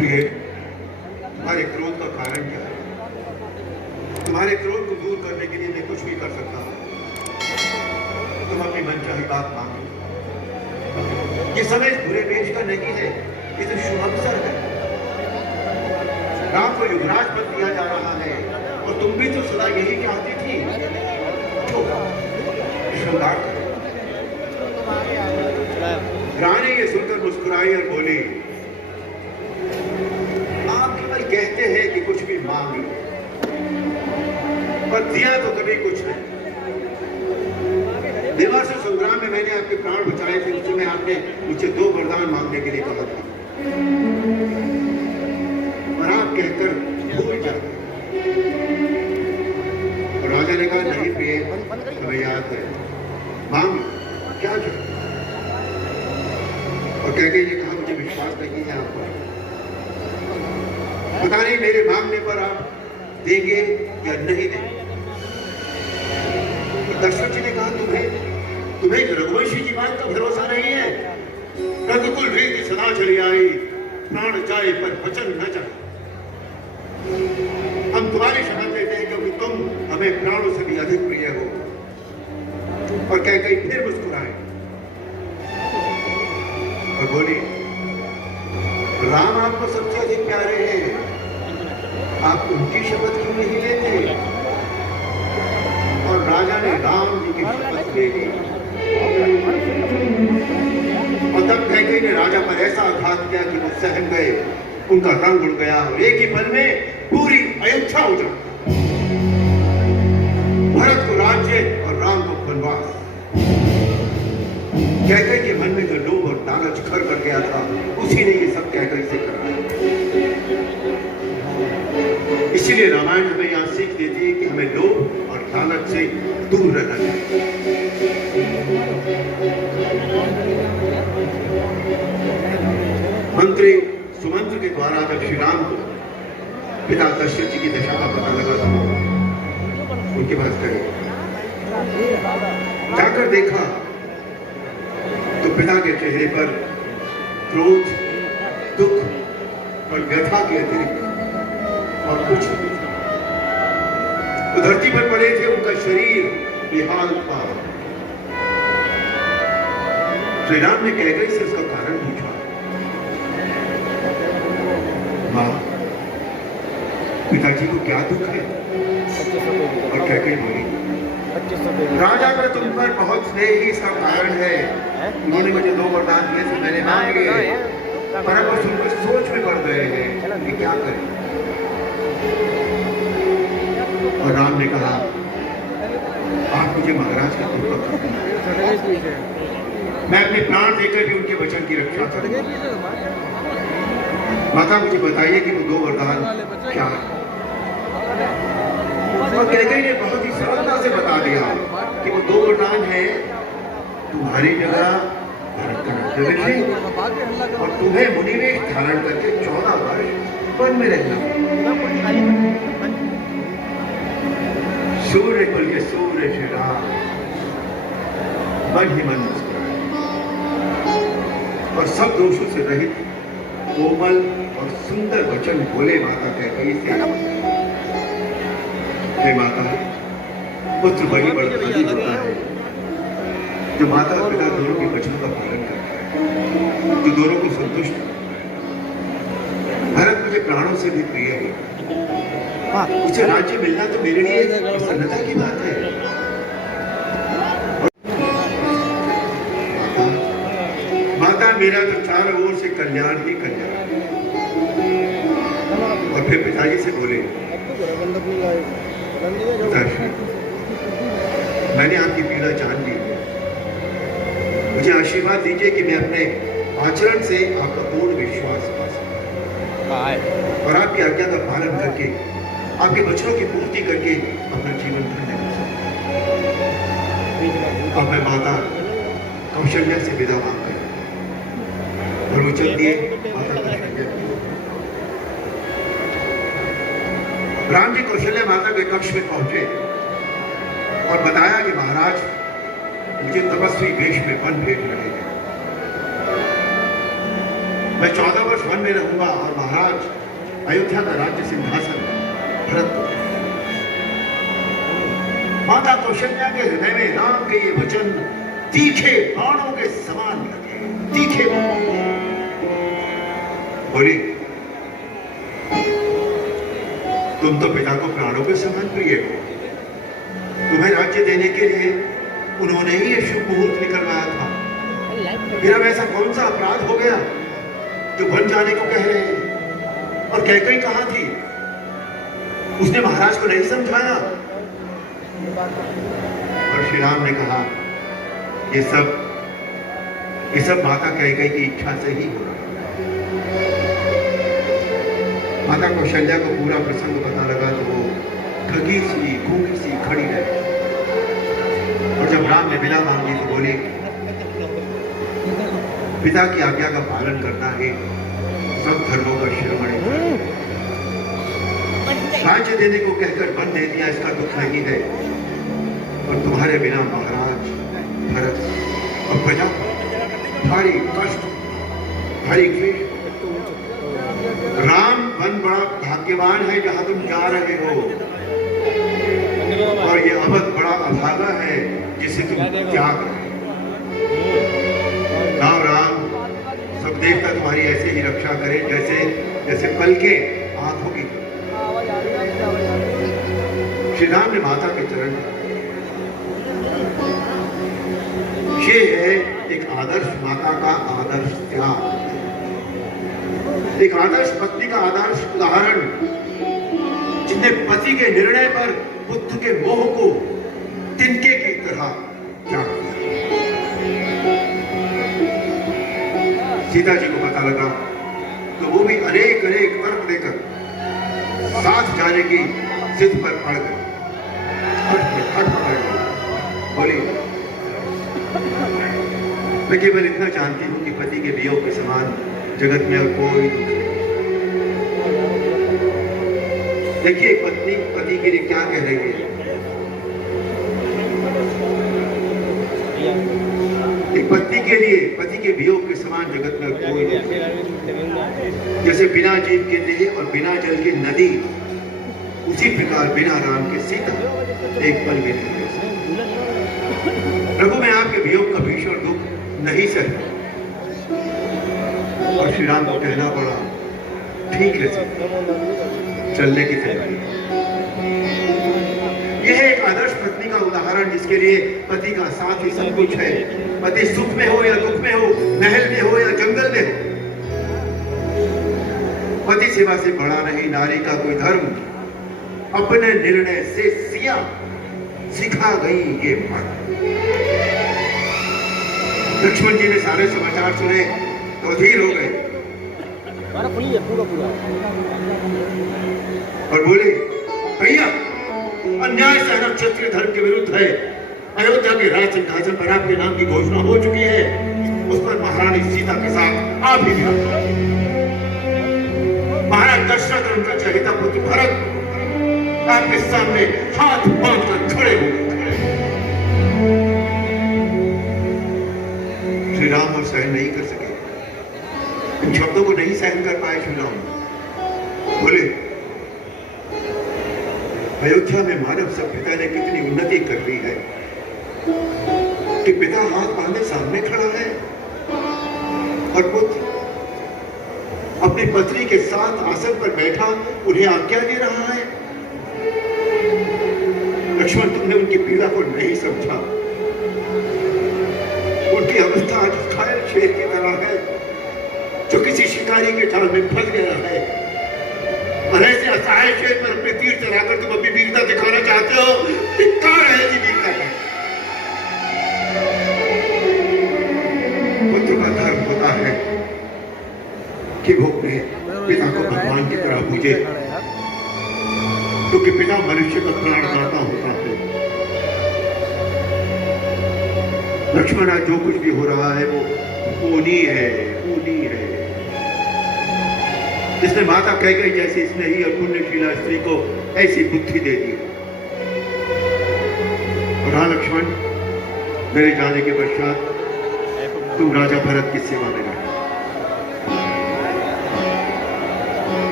प्रिय, तुम्हारे क्रोध का कारण क्या है? तुम्हारे क्रोध को दूर करने के लिए मैं कुछ भी कर सकता हूँ। तुम अपनी मनचाही बात मांग लो। ये समय इस बुरे बेच का नहीं है, ये तो शुभ अवसर है। राम को युवराज पद दिया जा रहा है और तुम भी तो सदा यही चाहती थी। श्रृंगार रानी ये सुनकर मुस्कुराई और बोली, आप केवल कहते हैं कि कुछ भी मांग लो, पर दिया तो कभी कुछ नहीं। देवासुर से संग्राम में मैंने आपके प्राण बचाए थे, उस समय आपने मुझे 2 वरदान मांगने के लिए कहा था, और आप कहकर भूल जाते। राजा ने कहा, नहीं प्रिय, हमें याद है, मांग क्या चाहिए? और कह के ये कहा, मुझे विश्वास नहीं है आप पर, पता नहीं मेरे मांगने पर आप देंगे या नहीं देंगे। दशरथ जी ने कहा, तुम्हें रघुवंशी की बात का भरोसा नहीं है। रघुकुल रीति सदा चली आई, प्राण जाए पर वचन न जाए। हम तुम्हारी शरण लेते हैं क्योंकि तुम हमें प्राणों से भी अधिक प्रिय हो। और कह गई फिर मुस्कुराए और बोली, राम आपको सबसे अधिक प्यारे हैं, आप उनकी शपथ क्यों नहीं लेते? और राजा ने राम जी की शपथ ले ली। और तब कैकेयी ने राजा पर ऐसा आघात किया कि वो सहम गए, उनका रंग उड़ गया और एक ही पल में पूरी अयोध्या उजड़। भरत को राज्य और राम को वनवास। कैकेयी के मन में जो लोभ और लालच घर कर गया था, उसी ने ये सब कैकेयी से कराया। इसीलिए रामायण हमें यहाँ सीख देती है कि हमें लोभ और लालच से दूर रहना चाहिए। मंत्री सुमंत्र के द्वारा जब श्री राम को पिता दशरथ जी की दशा का पता लगा था, उनके पास गए, जाकर देखा तो पिता के चेहरे पर क्रोध, दुख और व्यथा के अतिरिक्त और कुछ नहीं। तो धरती पर पड़े थे, उनका शरीर बेहाल था। श्री राम ने कैकेयी से उसका कारण पूछा। मां, पिताजी को क्या दुख है? और कैकेयी बोली, राजा का तुम पर बहुत स्नेह ही इसका कारण है। उन्होंने मुझे 2 वरदान दिए थे, मैंने मांग लिए, पर अब वो सुनकर सोच में पड़ गए हैं कि क्या करें। और राम ने कहा, आप मुझे महाराज का कृपा करें, मैं अपने प्राण देकर भी उनके वचन की रक्षा करूंगा। माता मुझे बताइए कि वो 2 वरदान क्या है? और कैकेयी ने बहुत ही सरलता से बता दिया कि वो 2 वरदान है, तुम्हारी जगह भरत का राज्य और तुम्हें मुनिवेश धारण करके 14 वर्ष वन में रहना। सूर्य कुल के सूर्य श्री राम मन ही मन मुस्कुराए और सब दोषों से रहित कोमल और सुंदर वचन बोले माता कैकेयी से, हे माता, पुत्र बड़ी बड़भागी होता है जो माता और पिता दोनों के वचनों का पालन करता है, जो दोनों को संतुष्ट करता है। भरत मुझे प्राणों से भी प्रिय है, उसे राज्य मिलना तो मेरे लिए प्रसन्नता की बात है। माता, मेरा तो चारों ओर से कल्याण ही कल्याण। और फिर पिताजी से बोले, मैंने आपकी पीड़ा जान ली, मुझे आशीर्वाद दीजिए कि मैं अपने आचरण से आपका पूर्ण विश्वास पा सकूं और आपकी आज्ञा का पालन करके, आपके वचनों की पूर्ति करके अपना जीवन धन्य कर सकूं। अब मैं माता कौशल्या से विदा मांग गई और वचन दिए माता कौशल्या। राम जी कौशल्या माता के कक्ष में पहुंचे और बताया कि महाराज, मुझे तपस्वी वेश में वन भेज रहे हैं, मैं 14 वर्ष वन में रहूंगा और महाराज अयोध्या का राज्य सिंहासन भरत को। माता कौशल्या के हृदय में राम के ये वचन तीखे बाणों के समान लगे, तीखे बोली, तुम तो पिता को प्राणों के समान प्रिय हो, तुम्हें राज्य देने के लिए उन्होंने ही ये शुभ मुहूर्त निकलवाया था। फिर अब ऐसा कौन सा अपराध हो गया जो बन जाने को कह रहे हैं? और कैकई कहां थी? उसने महाराज को नहीं समझाया। और श्री राम ने कहा, ये सब माता कैकई की इच्छा से ही हो रहा है। माता कौशल्या को पूरा प्रसंग पता लगा तो वो ठगी सी गूंगी सी खड़ी रही। और जब राम ने विदा मांगी तो बोली, पिता की आज्ञा का पालन करना है सब धर्मों का शिरोमणि। राज्य देने को कहकर वन दे दिया, इसका दुख नहीं है। और तुम्हारे बिना महाराज भरत और प्रजा भारी कष्ट, भारी क्लेश। राम वन बड़ा भाग्यवान है जहां तुम जा रहे हो, और ये अवध बड़ा अभागा है जिसे तुम त्याग रहे। राम राम, सब देवता तुम्हारी ऐसे ही रक्षा करें जैसे पल के आंखों की। श्री राम ने माता के चरण, ये है एक आदर्श माता का आदर्श त्याग, एक आदर्श पत्नी का आदर्श उदाहरण, जिसने पति के निर्णय पर बुद्ध के मोह को तिनके की तरह त्याग किया। सीता जी को पता लगा तो वो भी अनेक तर्क देकर साथ जाने की जिद पर अड़ गई। बोली, मैं केवल इतना जानती हूं कि पति के वियोग के समान जगत में और कोई दुख नहीं। देखिए पत्नी पति के लिए क्या कह रही है। एक पत्नी के लिए पति के वियोग के समान जगत में कोई नहीं। जैसे बिना जीव के देह और बिना जल की नदी, उसी प्रकार बिना राम के सीता एक पल भी नहीं रह सकती। प्रभु मैं आपके वियोग का भीषण दुख नहीं सहता। और श्री राम को कहना पड़ा, ठीक है चलने की तैयारी। यह एक आदर्श पत्नी का उदाहरण, जिसके लिए पति का साथ ही सब कुछ है। पति सुख में हो या दुख में हो, महल में हो या जंगल में हो, पति सेवा से बड़ा नहीं नारी का कोई धर्म। अपने निर्णय से सिया सिखा गई ये बात। लक्ष्मण जी ने सारे समाचार सुने तो अधीर हो गए और बोले, भैया अन्याय सहना क्षत्रिय धर्म के विरुद्ध है। अयोध्या के राज सिंहासन पर आपके नाम की घोषणा हो चुकी है, उस पर महारानी सीता के साथ आप ही महाराज दशरथ और उनका चहेता पुत्र भरत आपके सामने हाथ बांधकर खड़े हो गए। श्री राम और सहन नहीं कर सके, इन शब्दों को नहीं सहन कर पाए। श्री राम बोले, अयोध्या में मानव सभ्यता ने कितनी उन्नति कर ली है कि पिता हाथ बांधे सामने खड़ा है और पुत्र अपनी पत्नी के साथ आसन पर बैठा उन्हें आज्ञा दे रहा है। लक्ष्मण, तुमने उनकी पीड़ा को नहीं समझा। उनकी अवस्था आज घायल शेर की तरह है जो किसी शिकारी के जाल में फंस गया है। और ऐसे असहाय शेर पर अपने तीर चलाकर तुम अपनी वीरता दिखाना चाहते हो। धिक्कार है जी वीरता का। पुत्र का धर्म होता है कि वो अपने पिता को भगवान की तरह पूजे, क्योंकि पिता मनुष्य का प्राणदाता होता है। लक्ष्मण, आज जो कुछ भी हो रहा है वो खूनी है, खूनी है। जिसने माता कैकई जैसी स्नेही और पुण्यशीला स्त्री को ऐसी बुद्धि दे दी। और हाँ लक्ष्मण, मेरे जाने के पश्चात तुम राजा भरत की सेवा में रहे।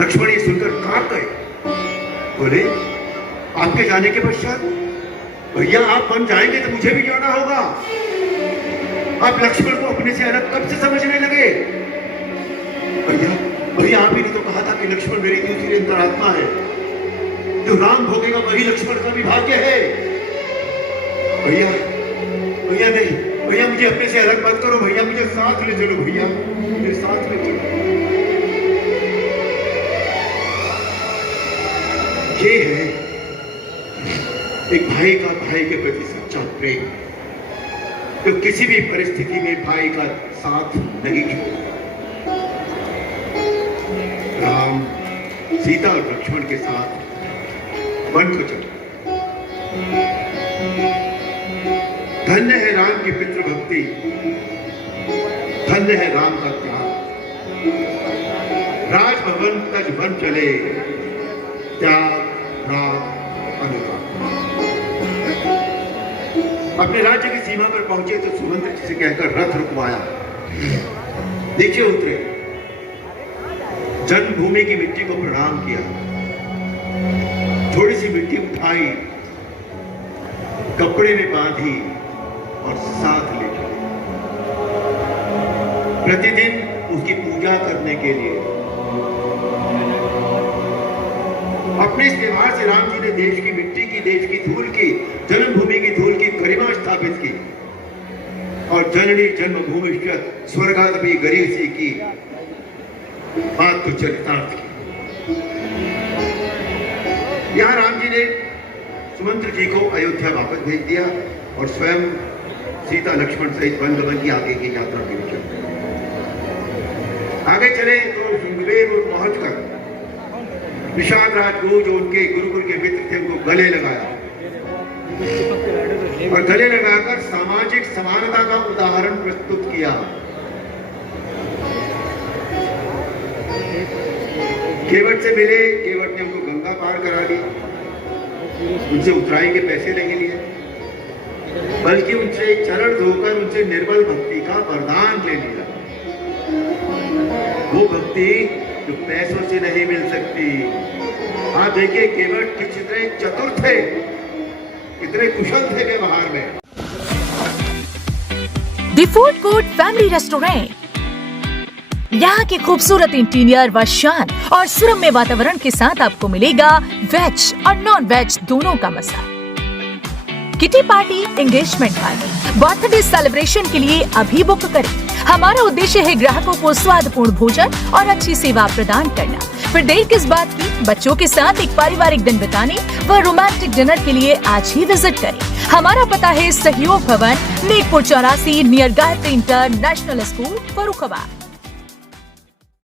लक्ष्मण ये सुनकर कांप गए, बोले आपके जाने के पश्चात भैया आप बन जाएंगे तो मुझे भी जाना होगा। आप लक्ष्मण को अपने से अलग कब से समझने लगे? भैया आप ही ने तो कहा था कि लक्ष्मण मेरी दूसरी अंतरात्मा है, जो राम भोगेगा वही लक्ष्मण का भी भाग्य है। भैया नहीं, भैया मुझे अपने से अलग मत करो, भैया मुझे साथ ले चलो, भैया मुझे साथ ले चलो। ये है एक भाई का भाई के प्रति सच्चा प्रेम, तो किसी भी परिस्थिति में भाई का साथ नहीं छोड़ता। राम सीता और लक्ष्मण के साथ वन को चले। धन्य है राम की पितृभक्ति, धन्य है राम का त्याग। राजभवन तज वन चले, त्याग राम अनुराग। अपने राज्य की सीमा पर पहुंचे तो सुमंत्र जी से कहकर रथ रुकवाया, नीचे उतरे, जन्मभूमि की मिट्टी को प्रणाम किया, थोड़ी सी मिट्टी उठाई, कपड़े में बांधी और साथ ले चले। प्रतिदिन उसकी पूजा करने के लिए। अपने इस व्यवहार से राम जी ने देश की मिट्टी की, देश की धूल की, जन्मभूमि की धूल की गरिमा स्थापित की और जननी जन्मभूमि स्वर्गादपि गरीयसी की बात तो चरितार्थ की। यहां राम जी ने सुमंत्र जी को अयोध्या वापस भेज दिया और स्वयं सीता लक्ष्मण सहित वन गमन की आगे की यात्रा के लिए चलते। आगे चले तो श्रृंगवेर पहुंचकर निषाद राज को, जो उनके गुरुकुल के मित्र थे, उनको गले लगाया और गले लगाकर सामाजिक समानता का उदाहरण प्रस्तुत किया। केवट से मिले, केवट ने उनको गंगा पार करा दी, उनसे उतराई के पैसे नहीं लिए, बल्कि उनसे चरण धोकर उनसे निर्मल भक्ति का वरदान ले लिया। वो भक्ति जो पैसों से नहीं मिल सकती। आप देखिए केवट कितने चतुर थे, कितने कुशल थे व्यवहार में। The food court family restaurant यहाँ के खूबसूरत इंटीरियर व शान और सुरम्य वातावरण के साथ आपको मिलेगा वेज और नॉन वेज दोनों का मजा। Kitty party, engagement party, birthday celebration के लिए अभी बुक करें। हमारा उद्देश्य है ग्राहकों को स्वादपूर्ण भोजन और अच्छी सेवा प्रदान करना। फिर देर किस बात की, बच्चों के साथ एक पारिवारिक दिन बिताने व रोमांटिक डिनर के लिए आज ही विजिट करें। हमारा पता है सहयोग भवन, Nekpur 84 near Gayatri international school, Farrukhabad.